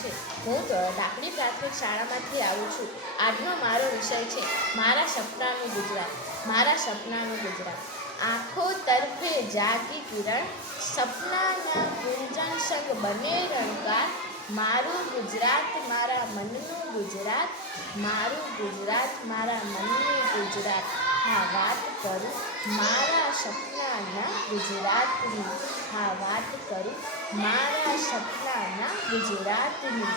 છે। હું ડાકડી પ્રાથમિક શાળામાંથી આવું છું। આજનો મારો વિષય છે મારા સપનાનું ગુજરાત। મારા સપનાનું ગુજરાત। આંખો તરફે જાગી કિરણ, સપનાના ગુંજન સંગ બને રણકાર। મારું ગુજરાત મારા મનનું ગુજરાત, મારું ગુજરાત મારા મનનું ગુજરાત। હા વાત કરું મારા સપનાના ગુજરાતની, હા વાત કરું મારા સપનાના ગુજરાતની।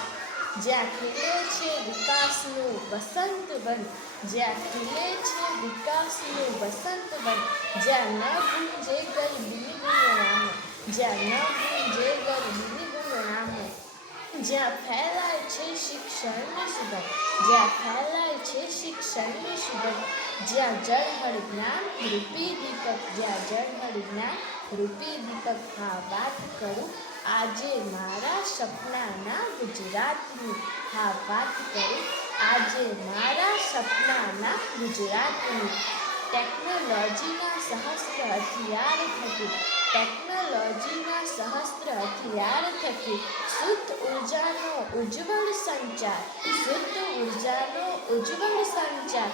જ્યાં ખીલે છે વિકાસનું વસંત વન, જ્યાં ખીલે છે વિકાસનું વસંત વન। જ્યાં ન ગુંજે ગરબીની ગુણગાન, જ્યાં ન ગુંજે ગરબીની ગુણગાન। જ્યાં ફેલાય છે શિક્ષણની સુગંધ, જ્યાં ફેલાય છે શિક્ષણની સુગંધ। જ્યાં ઝળહળ જ્ઞાન રૂપી દીપક, જ્યાં ઝળહળ જ્ઞાન રૂપી દીપક। હા વાત કરું આજે મારા સપનાના ગુજરાતની, હા વાત કરું આજે મારા સપનાના ગુજરાતની। ટેકનોલોજીના સહસ્ત્ર હથિયાર થકી, ટેકનોલોજીના સહસ્ત્ર હથિયાર થકી શુદ્ધ ઉર્જાનો ઉજ્જવળ સંચાર, શુદ્ધ ઉર્જાનો ઉજ્જવળ સંચાર।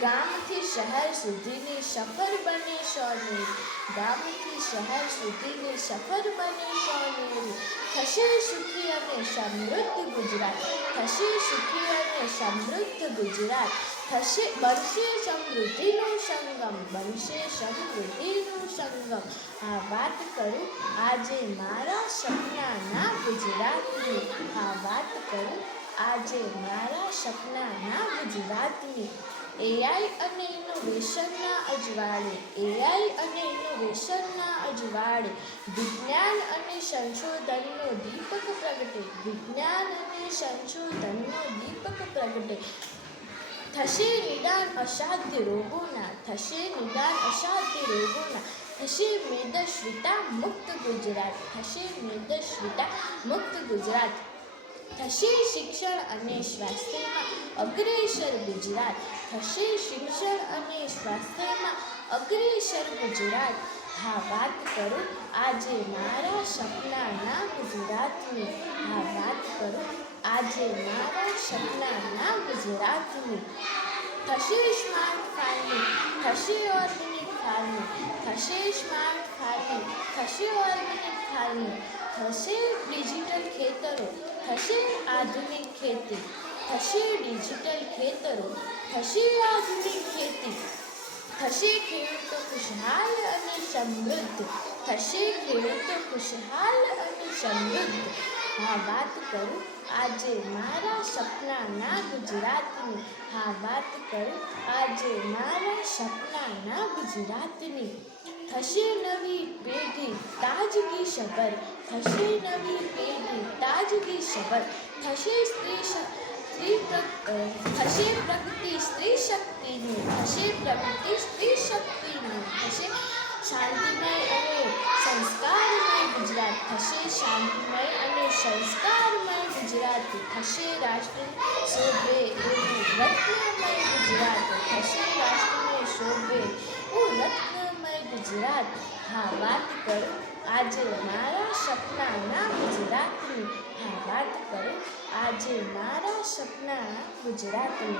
ગામથી શહેર સુધીની સફર બને સોનેરી, ગામથી શહેર સુધીની સફર બને સોનેરી। થશે સુખી અને સમૃદ્ધ ગુજરાત, થશે સુખી અને સમૃદ્ધ ગુજરાત। થશે બનશે સમૃદ્ધિનો સંગમ, બનશે સમૃદ્ધિનો સંગમ। આ વાત કરું આજે મારા સપનાના ગુજરાતની, આ વાત કરું આજે મારા સપનાના ગુજરાતની। એઆઈ અને ઇનોવેશનના અજવાળે, એઆઈ અને ઇનોવેશનના અજવાળે વિજ્ઞાન અને સંશોધનનો દીપક પ્રગટે, વિજ્ઞાન અને સંશોધનનો દીપક પ્રગટે। થશે નિદાન અસાધ્ય રોગોના, થશે નિદાન અસાધ્ય રોગોના। થશે મેદસ્વીતા મુક્ત ગુજરાત, થશે મેદસ્વીતા મુક્ત ગુજરાત। થશે શિક્ષણ અને સ્વાસ્થ્યમાં અગ્રેસર ગુજરાત, થશે શિક્ષણ અને સ્વાસ્થ્યમાં અગ્રેસર ગુજરાત। હા વાત કરું આજે મારા સપનાના ગુજરાતની, હા વાત કરું આજે મારા સપનાના ગુજરાતની। થશે સ્માર્ટ ફાર્મિંગ, થશે ઓર્ગેનિક ફાર્મિંગ, થશે સ્માર્ટ ફાર્મિંગ, થશે ઓર્ગેનિક ફાર્મિંગ। થશે ડિજિટલ ખેતરો, થશે આધુનિક ખેતી, થશે ડિજિટલ ખેતરો, થશે આધુનિક ખેતી। થશે ખેડૂતો ખુશહાલ અને સમૃદ્ધ, થશે ખેડૂતો ખુશહાલ અને સમૃદ્ધ। હા વાત કરું આજે મારા સપનાના ગુજરાતની, હા વાત કરું આજે મારા સપનાના ગુજરાતની। થશે નવી પેઢી તાજગી સભર, થશે નવી પેઢી તાજગી સભર। થશે થશે પ્રગતિ સ્ત્રી શક્તિની, થશે પ્રગતિ સ્ત્રી શક્તિની। થશે શાંતિમય અને સંસ્કારમય ગુજરાત, થશે શાંતિમય અને સંસ્કારમય ગુજરાત। થશે રાષ્ટ્રને શોભે એવું રત્નમય ગુજરાત, થશે રાષ્ટ્રને શોભે એવું રત્નમય ગુજરાત। હા વાત કરું આજે મારા સપનાના ગુજરાતની, હા વાત કરું આજે મારા સપનાના ગુજરાતની।